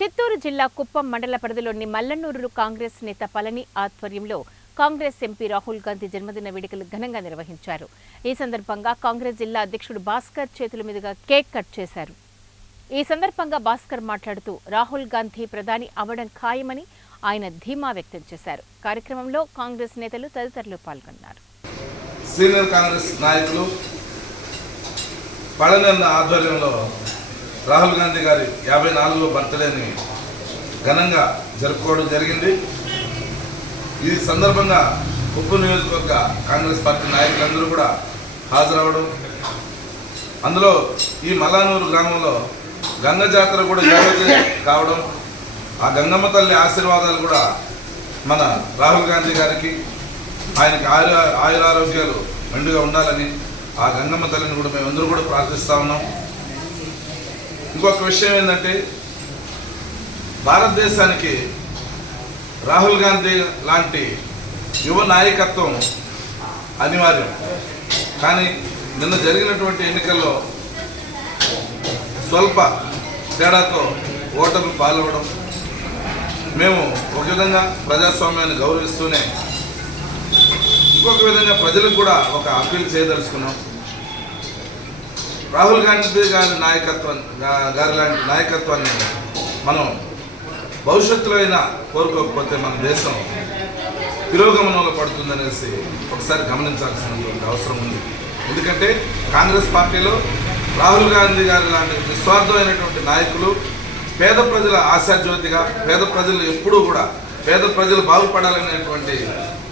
చిత్తూరు జిల్లా కుప్పం మండల పరిధిలోని మల్లన్నూరులో కాంగ్రెస్ నేత పళని ఆధ్వర్యంలో కాంగ్రెస్ ఎంపీ రాహుల్ గాంధీ జన్మదిన వేడుకలు ఘనంగా నిర్వహించారు. ఈ సందర్భంగా కాంగ్రెస్ జిల్లా అధ్యక్షుడు భాస్కర్ చేతుల మీదుగా కేక్ కట్ చేశారు. ఈ సందర్భంగా భాస్కర్ మాట్లాడుతూ రాహుల్ గాంధీ ప్రధాని అవడం ఖాయమని ఆయన ధీమా వ్యక్తం చేశారు. కార్యక్రమంలో కాంగ్రెస్ నేతలు తదితరులు పాల్గొన్నారు. సీనియర్ కాంగ్రెస్ నాయకులు పళనన్న ఆధ్వర్యంలో రాహుల్ గాంధీ గారి యాభై నాలుగో బర్త్డేని ఘనంగా జరుపుకోవడం జరిగింది. ఈ సందర్భంగా ఉప్పు నియోజకవర్గ కాంగ్రెస్ పార్టీ నాయకులందరూ కూడా హాజరవడం అందులో ఈ మలానూరు గ్రామంలో గంగ జాతర కూడా జరుగుతుంది కావడం. ఆ గంగమ్మ తల్లి ఆశీర్వాదాలు కూడా మన రాహుల్ గాంధీ గారికి ఆయనకి ఆయు ఆయురారోగ్యాలు మెండుగా ఉండాలని ఆ గంగమ్మ తల్లిని కూడా మేమందరూ కూడా ప్రార్థిస్తా ఉన్నాం. ఇంకొక విషయం ఏంటంటే భారతదేశానికి రాహుల్ గాంధీ లాంటి యువ నాయకత్వం అనివార్యం. కానీ నిన్న జరిగినటువంటి ఎన్నికల్లో స్వల్ప తేడాతో ఓటర్లు పాల్గొనడం మేము ఒక విధంగా ప్రజాస్వామ్యాన్ని గౌరవిస్తూనే ఇంకొక విధంగా ప్రజలకు కూడా ఒక అప్పీల్ చేయదలుచుకున్నాం. రాహుల్ గాంధీ గారి నాయకత్వం గారి లాంటి నాయకత్వాన్ని మనం భవిష్యత్తులో అయినా కోరుకోకపోతే మన దేశం తిరోగమనంలో పడుతుందనేసి ఒకసారి గమనించాల్సినటువంటి అవసరం ఉంది. ఎందుకంటే కాంగ్రెస్ పార్టీలో రాహుల్ గాంధీ గారి లాంటి నిస్వార్థమైనటువంటి నాయకులు పేద ప్రజల ఆశాజ్యోతిగా పేద ప్రజలు ఎప్పుడూ కూడా పేద ప్రజలు బాగుపడాలనేటువంటి